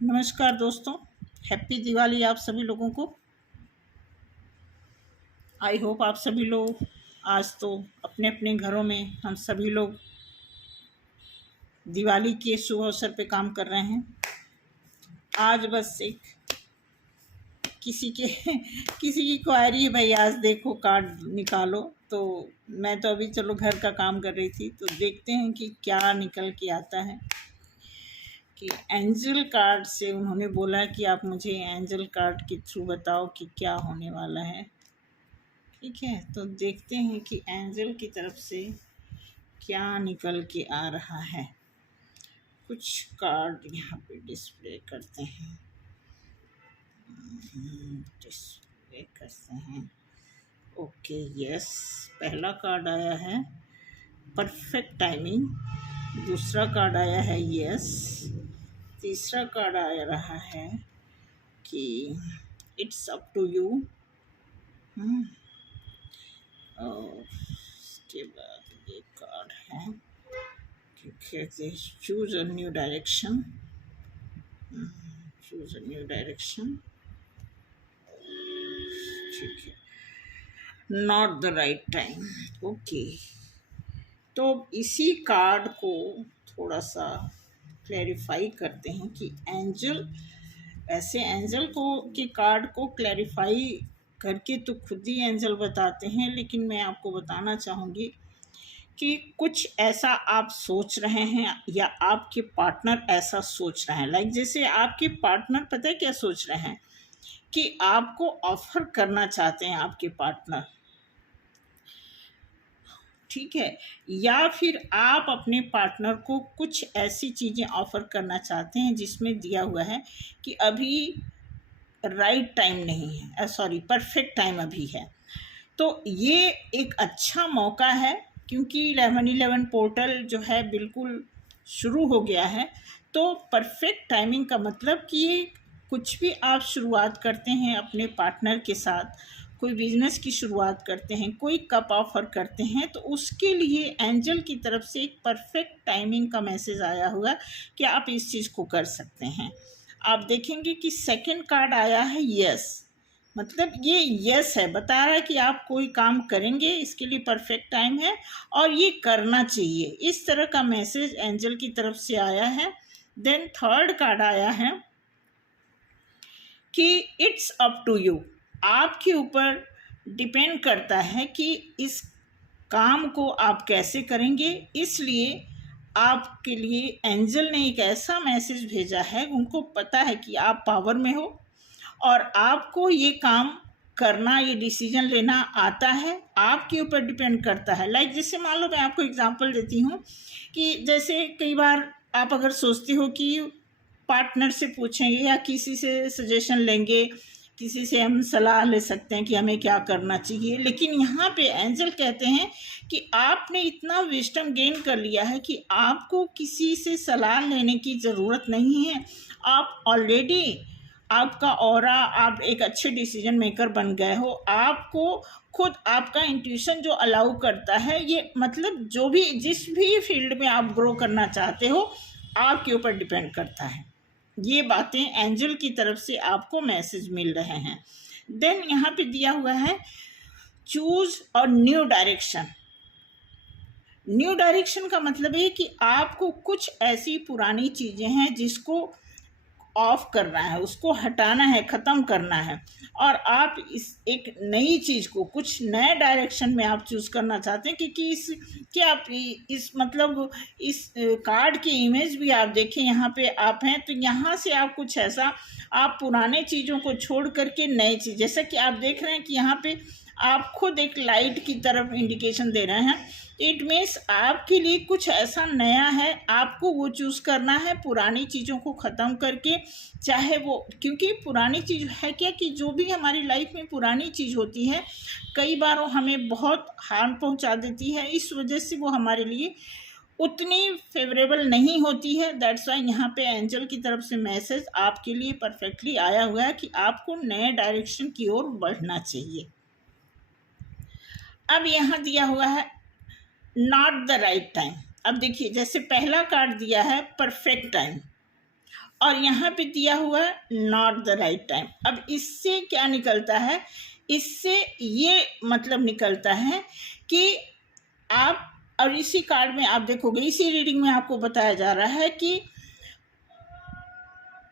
नमस्कार दोस्तों, हैप्पी दिवाली आप सभी लोगों को। आई होप आप सभी लोग आज तो अपने अपने घरों में हम सभी लोग दिवाली के शुभ अवसर पे काम कर रहे हैं। आज बस एक किसी के किसी की क्वायरी है, भाई आज देखो कार्ड निकालो, तो मैं तो अभी चलो घर का काम कर रही थी, तो देखते हैं कि क्या निकल के आता है। कि एंजल कार्ड से उन्होंने बोला कि आप मुझे एंजल कार्ड के थ्रू बताओ कि क्या होने वाला है। ठीक है, तो देखते हैं कि एंजल की तरफ से क्या निकल के आ रहा है। कुछ कार्ड यहाँ पे डिस्प्ले करते हैं, डिस्प्ले करते हैं। ओके, यस, पहला कार्ड आया है परफेक्ट टाइमिंग, दूसरा कार्ड आया है यस, तीसरा कार्ड आ रहा है कि इट्स अप टू यू। और उसके बाद ये कार्ड है कि choose a new direction, choose a new direction. ठीक है, not the right time. Okay, तो इसी कार्ड को थोड़ा सा क्लैरिफाई करते हैं कि एंजल, ऐसे एंजल को के कार्ड को क्लैरिफाई करके तो खुद ही एंजल बताते हैं, लेकिन मैं आपको बताना चाहूँगी कि कुछ ऐसा आप सोच रहे हैं या आपके पार्टनर ऐसा सोच रहे हैं। लाइक जैसे आपके पार्टनर पता है क्या सोच रहे हैं कि आपको ऑफर करना चाहते हैं आपके पार्टनर, ठीक है, या फिर आप अपने पार्टनर को कुछ ऐसी चीज़ें ऑफर करना चाहते हैं जिसमें दिया हुआ है कि अभी राइट टाइम नहीं है, सॉरी परफेक्ट टाइम अभी है। तो ये एक अच्छा मौका है क्योंकि 1111 पोर्टल जो है बिल्कुल शुरू हो गया है। तो परफेक्ट टाइमिंग का मतलब कि ये कुछ भी आप शुरुआत करते हैं अपने पार्टनर के साथ, कोई बिजनेस की शुरुआत करते हैं, कोई कप ऑफर करते हैं, तो उसके लिए एंजल की तरफ से एक परफेक्ट टाइमिंग का मैसेज आया हुआ कि आप इस चीज़ को कर सकते हैं। आप देखेंगे कि सेकंड कार्ड आया है यस, मतलब ये यस है, बता रहा है कि आप कोई काम करेंगे, इसके लिए परफेक्ट टाइम है और ये करना चाहिए, इस तरह का मैसेज एंजल की तरफ से आया है। देन थर्ड कार्ड आया है कि इट्स अप टू यू, आपके ऊपर डिपेंड करता है कि इस काम को आप कैसे करेंगे, इसलिए आपके लिए एंजल ने एक ऐसा मैसेज भेजा है, उनको पता है कि आप पावर में हो और आपको ये काम करना, ये डिसीजन लेना आता है, आपके ऊपर डिपेंड करता है। लाइक जैसे मान लो मैं आपको एग्जांपल देती हूँ कि जैसे कई बार आप अगर सोचते हो कि पार्टनर से पूछेंगे या किसी से सजेशन लेंगे, किसी से हम सलाह ले सकते हैं कि हमें क्या करना चाहिए, लेकिन यहाँ पे एंजल कहते हैं कि आपने इतना विजडम गेन कर लिया है कि आपको किसी से सलाह लेने की ज़रूरत नहीं है। आप ऑलरेडी, आपका ऑरा, आप एक अच्छे डिसीजन मेकर बन गए हो। आपको खुद आपका इंट्यूशन जो अलाउ करता है, ये मतलब जो भी जिस भी फील्ड में आप ग्रो करना चाहते हो आपके ऊपर डिपेंड करता है। ये बातें एंजल की तरफ से आपको मैसेज मिल रहे हैं। देन यहाँ पे दिया हुआ है चूज और न्यू डायरेक्शन। न्यू डायरेक्शन का मतलब है कि आपको कुछ ऐसी पुरानी चीज़ें हैं जिसको ऑफ करना है, उसको हटाना है, ख़त्म करना है, और आप इस एक नई चीज़ को, कुछ नए डायरेक्शन में आप चूज़ करना चाहते हैं। क्योंकि इस कि आप इस मतलब इस कार्ड की इमेज भी आप देखें, यहाँ पे आप हैं तो यहाँ से आप कुछ ऐसा, आप पुराने चीज़ों को छोड़ करके नई चीज़, जैसा कि आप देख रहे हैं कि यहाँ पे आप खुद एक लाइट की तरफ इंडिकेशन दे रहे हैं। इट मीन्स आपके लिए कुछ ऐसा नया है, आपको वो चूज़ करना है पुरानी चीज़ों को ख़त्म करके। चाहे वो, क्योंकि पुरानी चीज़ है क्या कि जो भी हमारी लाइफ में पुरानी चीज़ होती है कई बार वो हमें बहुत हार्म पहुंचा देती है, इस वजह से वो हमारे लिए उतनी फेवरेबल नहीं होती है। दैट्स वाई यहाँ पे एंजल की तरफ से मैसेज आपके लिए परफेक्टली आया हुआ है कि आपको नए डायरेक्शन की ओर बढ़ना चाहिए। अब यहाँ दिया हुआ है नॉट द राइट टाइम। अब देखिए, जैसे पहला कार्ड दिया है परफेक्ट टाइम और यहाँ पे दिया हुआ है नॉट द राइट टाइम। अब इससे क्या निकलता है, इससे ये मतलब निकलता है कि आप, और इसी कार्ड में आप देखोगे, इसी रीडिंग में आपको बताया जा रहा है कि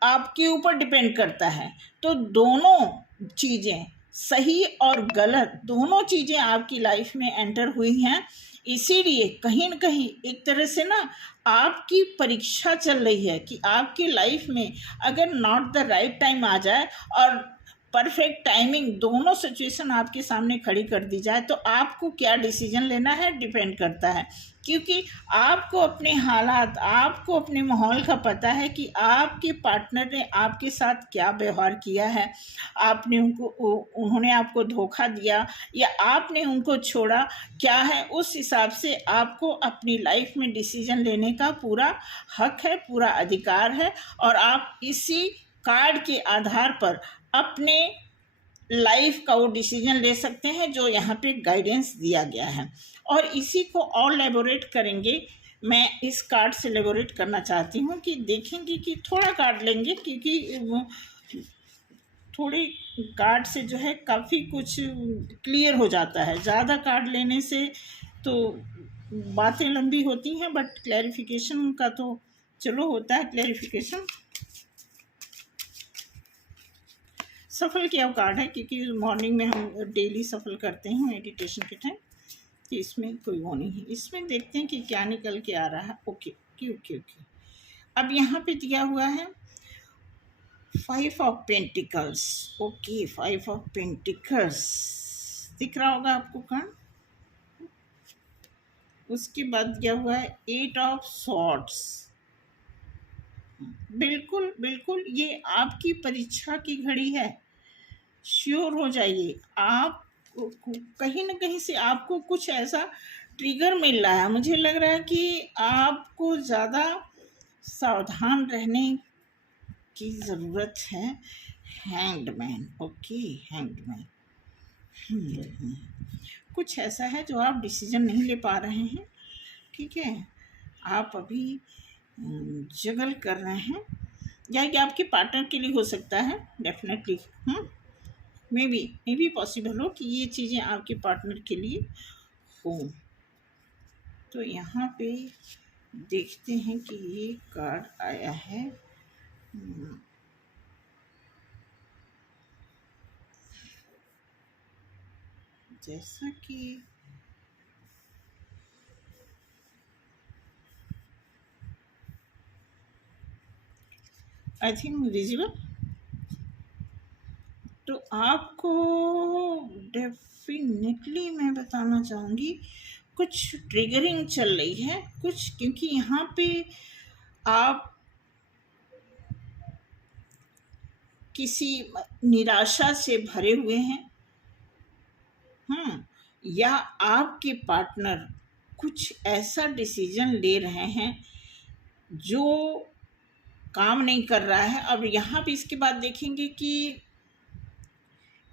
आपके ऊपर डिपेंड करता है। तो दोनों चीज़ें, सही और गलत दोनों चीज़ें आपकी लाइफ में एंटर हुई हैं। इसीलिए कहीं न कहीं एक तरह से ना आपकी परीक्षा चल रही है कि आपकी लाइफ में अगर नॉट द राइट टाइम आ जाए और परफेक्ट टाइमिंग, दोनों सिचुएशन आपके सामने खड़ी कर दी जाए, तो आपको क्या डिसीजन लेना है डिपेंड करता है। क्योंकि आपको अपने हालात, आपको अपने माहौल का पता है कि आपके पार्टनर ने आपके साथ क्या व्यवहार किया है। आपने उन्होंने आपको धोखा दिया या आपने उनको छोड़ा, क्या है, उस हिसाब से आपको अपनी लाइफ में डिसीजन लेने का पूरा हक है, पूरा अधिकार है। और आप इसी कार्ड के आधार पर अपने लाइफ का वो डिसीजन ले सकते हैं जो यहाँ पे गाइडेंस दिया गया है। और इसी को और लेबोरेट करेंगे। मैं इस कार्ड से लेबोरेट करना चाहती हूँ कि देखेंगे कि थोड़ा कार्ड लेंगे, क्योंकि थोड़ी कार्ड से जो है काफ़ी कुछ क्लियर हो जाता है। ज़्यादा कार्ड लेने से तो बातें लंबी होती हैं, बट क्लैरिफिकेशन का तो चलो होता है क्लैरिफिकेशन। सफल किया कार्ड है, क्योंकि मॉर्निंग में हम डेली सफल करते हैं मेडिटेशन के टाइम, तो इसमें कोई वो नहीं है। इसमें देखते हैं कि क्या निकल के आ रहा है। Okay okay okay okay. अब यहाँ पे दिया हुआ है 5 of pentacles. Okay, 5 of pentacles दिख रहा होगा आपको कार्ड। उसके बाद दिया हुआ है 8 ऑफ सॉर्ड्स। बिल्कुल बिल्कुल, ये आपकी परीक्षा की घड़ी है। श्योर हो जाइए, आप कहीं ना कहीं से आपको कुछ ऐसा ट्रिगर मिल रहा है। मुझे लग रहा है कि आपको ज़्यादा सावधान रहने की ज़रूरत है। Hangman, okay, hangman. कुछ ऐसा है जो आप डिसीजन नहीं ले पा रहे हैं, ठीक है। आप अभी जगल कर रहे हैं, या ये आपके पार्टनर के लिए हो सकता है डेफिनेटली। मे बी पॉसिबल हो कि ये चीज़ें आपके पार्टनर के लिए हो। तो यहाँ पे देखते हैं कि ये कार्ड आया है। जैसा कि आई थिंक विजिबल, तो आपको डेफिनेटली मैं बताना चाहूँगी कुछ ट्रिगरिंग चल रही है कुछ, क्योंकि यहाँ पे आप किसी निराशा से भरे हुए हैं, या आपके पार्टनर कुछ ऐसा डिसीजन ले रहे हैं जो काम नहीं कर रहा है। अब यहाँ पे इसके बाद देखेंगे कि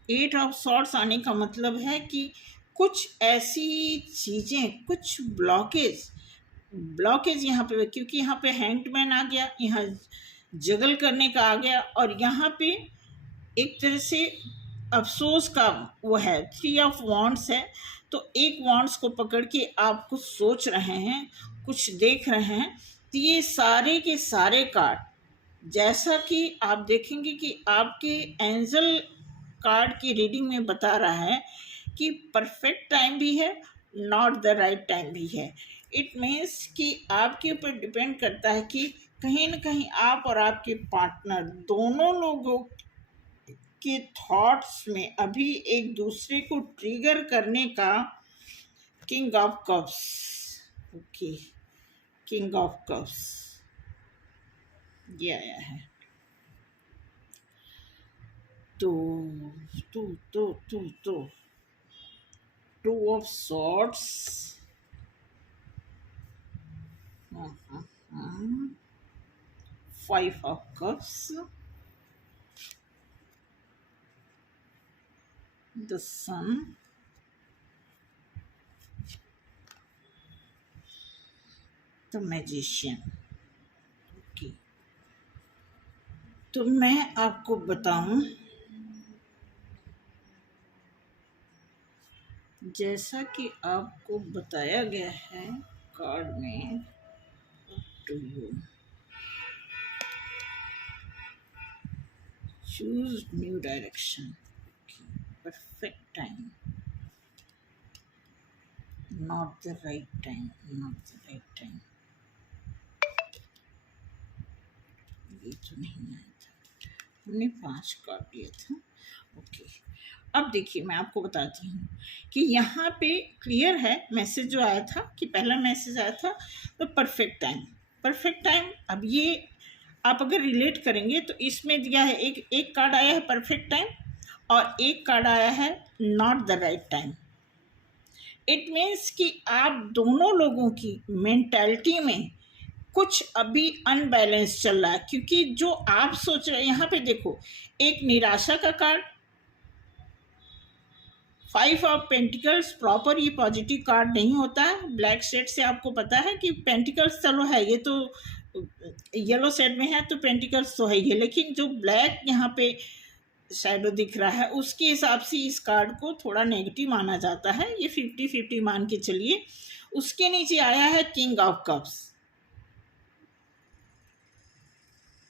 8 ऑफ सॉर्ड्स आने का मतलब है कि कुछ ऐसी चीज़ें, कुछ ब्लॉकेज यहाँ पे, क्योंकि यहाँ पे हैंगमैन आ गया, यहाँ जगल करने का आ गया, और यहाँ पे एक तरह से अफसोस का वो है, 3 ऑफ वॉन्ड्स है। तो एक वॉन्ड्स को पकड़ के आप कुछ सोच रहे हैं, कुछ देख रहे हैं। तो ये सारे के सारे कार्ड, जैसा कि आप देखेंगे कि आपके एंजल कार्ड की रीडिंग में बता रहा है कि परफेक्ट टाइम भी है, नॉट द राइट टाइम भी है। इट मीन्स कि आपके ऊपर डिपेंड करता है कि कहीं ना कहीं आप और आपके पार्टनर दोनों लोगों के थॉट्स में अभी एक दूसरे को ट्रिगर करने का king of cups. Okay, king of cups ये आया है। तो two of swords, 5 of cups, the sun, the magician. Okay, तो मैं आपको बताऊं, जैसा कि आपको बताया गया है कार्ड में, to you choose new direction, perfect time, not the right time, not the right time। ये तो नहीं आया था, हमने 5 कार्ड लिया था। ओके, अब देखिए मैं आपको बताती हूँ कि यहाँ पे क्लियर है मैसेज जो आया था, कि पहला मैसेज आया था तो परफेक्ट टाइम, परफेक्ट टाइम। अब ये आप अगर रिलेट करेंगे तो इसमें दिया है एक कार्ड आया है परफेक्ट टाइम और एक कार्ड आया है not the right time. It means कि आप दोनों लोगों की मेंटालिटी में कुछ अभी अनबैलेंस चल रहा है, क्योंकि जो आप सोच रहे हैं, यहाँ पे देखो एक निराशा का कार्ड, 5 ऑफ पेंटिकल्स प्रॉपर ये पॉजिटिव कार्ड नहीं होता है। ब्लैक शेड से आपको पता है कि पेंटिकल्स चलो है, ये तो येलो शेड में है तो पेंटिकल्स तो है ही है, लेकिन जो ब्लैक यहाँ पे शैडो दिख रहा है उसके हिसाब से इस कार्ड को थोड़ा नेगेटिव माना जाता है। ये 50-50 मान के चलिए। उसके नीचे आया है किंग ऑफ कप्स।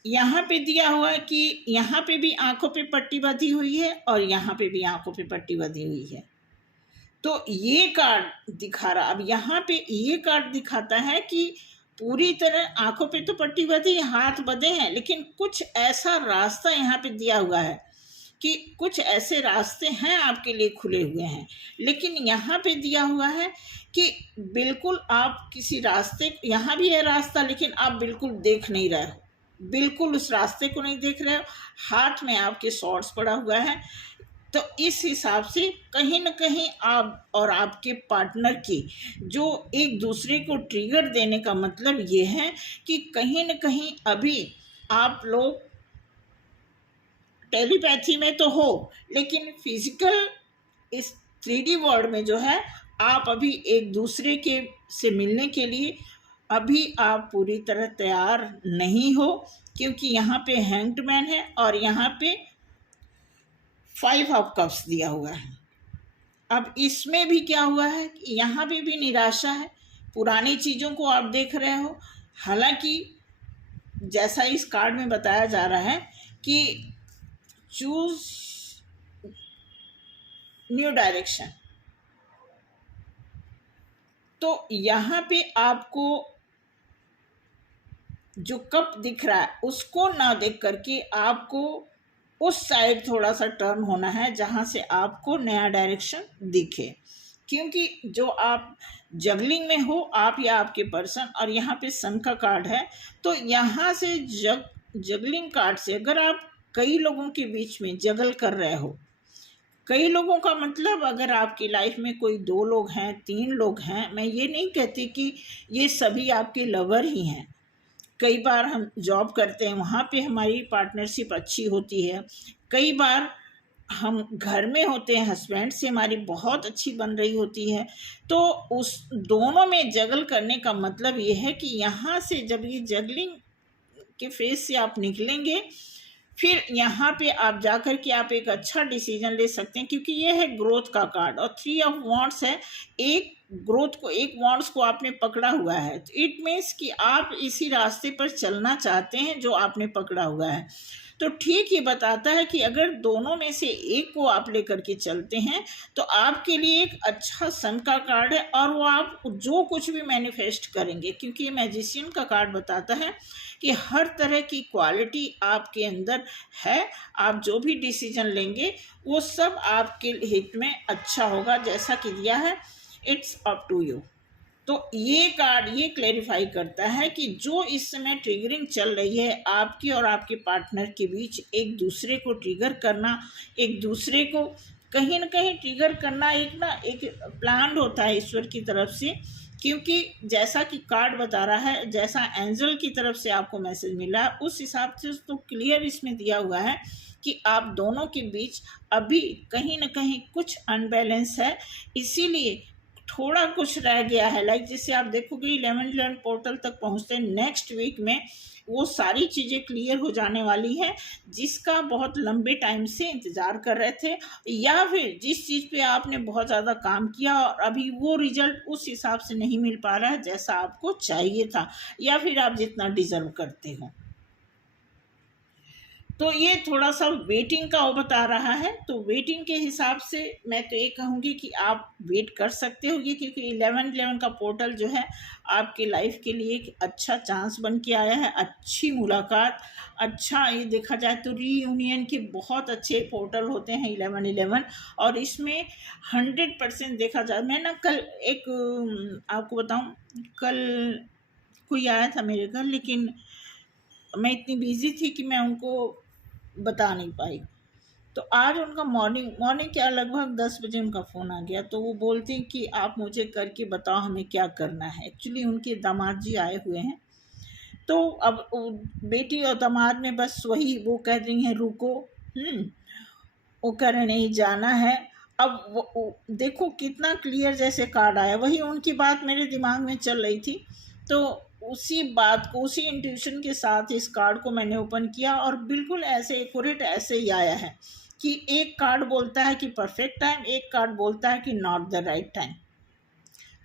यहाँ पे दिया हुआ है कि यहाँ पे भी आंखों पे पट्टी बंधी हुई है और यहाँ पे भी आंखों पे पट्टी बंधी हुई है। तो ये कार्ड दिखा रहा, अब यहाँ पे ये कार्ड दिखाता है कि पूरी तरह आंखों पे तो पट्टी बंधी, हाथ बंधे हैं, लेकिन कुछ ऐसा रास्ता यहाँ पे दिया हुआ है कि कुछ ऐसे रास्ते हैं आपके लिए खुले हुए हैं, लेकिन यहाँ पे दिया हुआ है कि बिल्कुल आप किसी रास्ते, यहाँ भी है रास्ता लेकिन आप बिल्कुल देख नहीं रहे हो, बिल्कुल उस रास्ते को नहीं देख रहे हो, हाथ में आपके शॉर्ट्स पड़ा हुआ है। तो इस हिसाब से कहीं ना कहीं आप और आपके पार्टनर की जो एक दूसरे को ट्रिगर देने का मतलब ये है कि कहीं ना कहीं अभी आप लोग टेलीपैथी में तो हो, लेकिन फिजिकल इस 3D वर्ल्ड में जो है आप अभी एक दूसरे के से मिलने के लिए अभी आप पूरी तरह तैयार नहीं हो, क्योंकि यहाँ पे हैंग्ड मैन है और यहाँ पे 5 ऑफ कप्स दिया हुआ है। अब इसमें भी क्या हुआ है कि यहाँ पे भी निराशा है, पुरानी चीज़ों को आप देख रहे हो। हालांकि जैसा इस कार्ड में बताया जा रहा है कि चूज न्यू डायरेक्शन, तो यहाँ पे आपको जो कप दिख रहा है उसको ना देख करके आपको उस साइड थोड़ा सा टर्न होना है जहाँ से आपको नया डायरेक्शन दिखे, क्योंकि जो आप जगलिंग में हो आप या आपके पर्सन, और यहाँ पे सन का कार्ड है, तो यहाँ से जगलिंग कार्ड से अगर आप कई लोगों के बीच में जगल कर रहे हो, कई लोगों का मतलब अगर आपकी लाइफ में कोई 2 लोग हैं, 3 लोग हैं, मैं ये नहीं कहती कि ये सभी आपके लवर ही हैं। कई बार हम जॉब करते हैं, वहाँ पे हमारी पार्टनरशिप अच्छी होती है। कई बार हम घर में होते हैं, हस्बैंड से हमारी बहुत अच्छी बन रही होती है। तो उस दोनों में जगल करने का मतलब ये है कि यहाँ से जब ये जगलिंग के फेज से आप निकलेंगे, फिर यहाँ पे आप जाकर के आप एक अच्छा डिसीजन ले सकते हैं, क्योंकि ये है ग्रोथ का कार्ड और 3 ऑफ वॉन्ड्स है। एक ग्रोथ को, एक वॉन्ड्स को आपने पकड़ा हुआ है, तो इट मीन्स कि आप इसी रास्ते पर चलना चाहते हैं जो आपने पकड़ा हुआ है। तो ठीक ये बताता है कि अगर दोनों में से एक को आप लेकर के चलते हैं तो आपके लिए एक अच्छा सन का कार्ड है, और वो आप जो कुछ भी मैनिफेस्ट करेंगे, क्योंकि ये मैजिशियन का कार्ड बताता है कि हर तरह की क्वालिटी आपके अंदर है। आप जो भी डिसीजन लेंगे वो सब आपके हित में अच्छा होगा, जैसा कि दिया है इट्स अप टू यू। तो ये कार्ड ये क्लैरिफाई करता है कि जो इस समय ट्रिगरिंग चल रही है आपकी और आपके पार्टनर के बीच, एक दूसरे को ट्रिगर करना, एक दूसरे को कहीं ना कहीं ट्रिगर करना, एक प्लान होता है ईश्वर की तरफ से, क्योंकि जैसा कि कार्ड बता रहा है, जैसा एंजल की तरफ से आपको मैसेज मिला है, उस हिसाब से तो क्लियर इसमें दिया हुआ है कि आप दोनों के बीच अभी कहीं ना कहीं कुछ अनबैलेंस है। इसीलिए थोड़ा कुछ रह गया है, लाइक जैसे आप देखोगे 11 पोर्टल तक पहुंचते हैं, नेक्स्ट वीक में वो सारी चीज़ें क्लियर हो जाने वाली हैं जिसका बहुत लंबे टाइम से इंतज़ार कर रहे थे, या फिर जिस चीज़ पे आपने बहुत ज़्यादा काम किया और अभी वो रिजल्ट उस हिसाब से नहीं मिल पा रहा है जैसा आपको चाहिए था, या फिर आप जितना डिज़र्व करते हो। तो ये थोड़ा सा वेटिंग का वो बता रहा है। तो वेटिंग के हिसाब से मैं तो ये कहूँगी कि आप वेट कर सकते हो, ये क्योंकि 11 का पोर्टल जो है आपके लाइफ के लिए एक अच्छा चांस बन के आया है, अच्छी मुलाकात, अच्छा ये देखा जाए तो रीयूनियन के बहुत अच्छे पोर्टल होते हैं 11 और इसमें 100% देखा जाए। मैं ना कल एक आपको बताऊँ, कल कोई आया था मेरे घर, लेकिन मैं इतनी बिजी थी कि मैं उनको बता नहीं पाई। तो आज उनका मॉर्निंग क्या लगभग 10 बजे उनका फ़ोन आ गया। तो वो बोलते हैं कि आप मुझे करके बताओ हमें क्या करना है। एक्चुअली उनके दामाद जी आए हुए हैं, तो अब बेटी और दामाद में बस वही वो कह रही हैं रुको, वो कह रहे नहीं जाना है। अब वो देखो कितना क्लियर जैसे कार्ड आया, वही उनकी बात मेरे दिमाग में चल रही थी। तो उसी बात को, उसी इंट्यूशन के साथ इस कार्ड को मैंने ओपन किया और बिल्कुल ऐसे एक्यूरेट ऐसे ही आया है कि एक कार्ड बोलता है कि परफेक्ट टाइम, एक कार्ड बोलता है कि नॉट द राइट टाइम।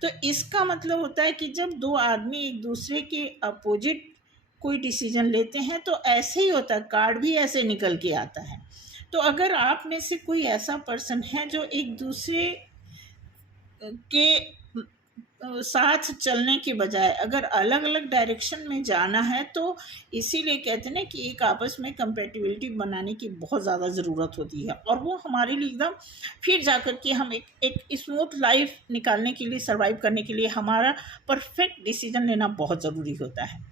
तो इसका मतलब होता है कि जब दो आदमी एक दूसरे के अपोजिट कोई डिसीजन लेते हैं तो ऐसे ही होता है, कार्ड भी ऐसे निकल के आता है। तो अगर आप में से कोई ऐसा पर्सन है जो एक दूसरे के साथ चलने के बजाय अगर अलग अलग डायरेक्शन में जाना है, तो इसीलिए कहते हैं ना कि एक आपस में कंपेटिबिलिटी बनाने की बहुत ज़्यादा ज़रूरत होती है, और वो हमारे लिए एकदम फिर जाकर के हम एक स्मूथ लाइफ निकालने के लिए, सर्वाइव करने के लिए हमारा परफेक्ट डिसीजन लेना बहुत ज़रूरी होता है।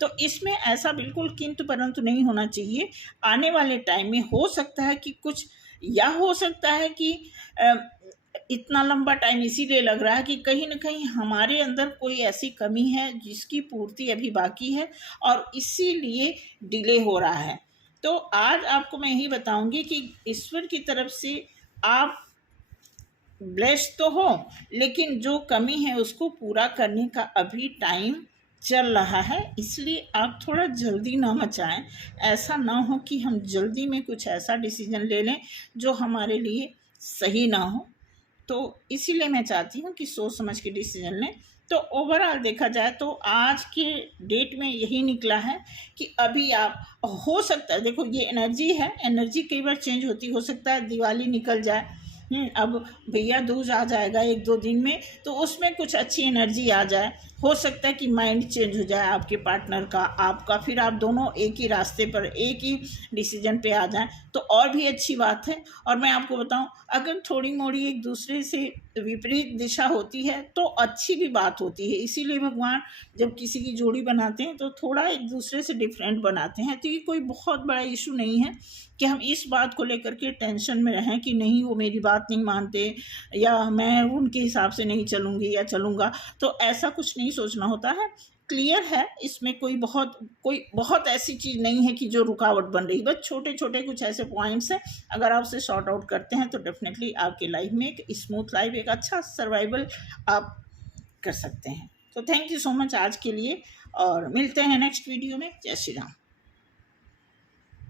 तो इसमें ऐसा बिल्कुल किंतु परंतु नहीं होना चाहिए। आने वाले टाइम में हो सकता है कि कुछ, या हो सकता है कि इतना लंबा टाइम इसीलिए लग रहा है कि कहीं न कहीं हमारे अंदर कोई ऐसी कमी है जिसकी पूर्ति अभी बाकी है और इसीलिए डिले हो रहा है। तो आज आपको मैं यही बताऊंगी कि ईश्वर की तरफ से आप ब्लेस्ड तो हो, लेकिन जो कमी है उसको पूरा करने का अभी टाइम चल रहा है, इसलिए आप थोड़ा जल्दी ना मचाएं। ऐसा ना हो कि हम जल्दी में कुछ ऐसा डिसीजन ले लें जो हमारे लिए सही ना हो। तो इसीलिए मैं चाहती हूँ कि सोच समझ के डिसीजन लें। तो ओवरऑल देखा जाए तो आज के डेट में यही निकला है कि अभी आप, हो सकता है देखो ये एनर्जी है, एनर्जी कई बार चेंज होती, हो सकता है दिवाली निकल जाए, अब भैया दूज आ जाएगा 1-2 दिन में, तो उसमें कुछ अच्छी एनर्जी आ जाए। हो सकता है कि माइंड चेंज हो जाए आपके पार्टनर का, आपका, फिर आप दोनों एक ही रास्ते पर, एक ही डिसीजन पे आ जाएं, तो और भी अच्छी बात है। और मैं आपको बताऊं, अगर थोड़ी मोड़ी एक दूसरे से विपरीत दिशा होती है तो अच्छी भी बात होती है। इसीलिए भगवान जब किसी की जोड़ी बनाते हैं तो थोड़ा एक दूसरे से डिफरेंट बनाते हैं। तो ये कोई बहुत बड़ा इशू नहीं है कि हम इस बात को लेकर के टेंशन में रहें कि नहीं वो मेरी बात नहीं मानते या मैं उनके हिसाब से नहीं चलूँगी या चलूँगा। तो ऐसा कुछ नहीं सोचना होता है। क्लियर है, इसमें कोई बहुत ऐसी चीज़ नहीं है कि जो रुकावट बन रही, बस छोटे छोटे कुछ ऐसे पॉइंट्स हैं। अगर आप उसे सॉर्ट आउट करते हैं तो डेफिनेटली आपकी लाइफ में एक स्मूथ लाइफ, एक अच्छा सर्वाइवल आप कर सकते हैं। तो थैंक यू सो मच आज के लिए, और मिलते हैं नेक्स्ट वीडियो में। जय श्री राम।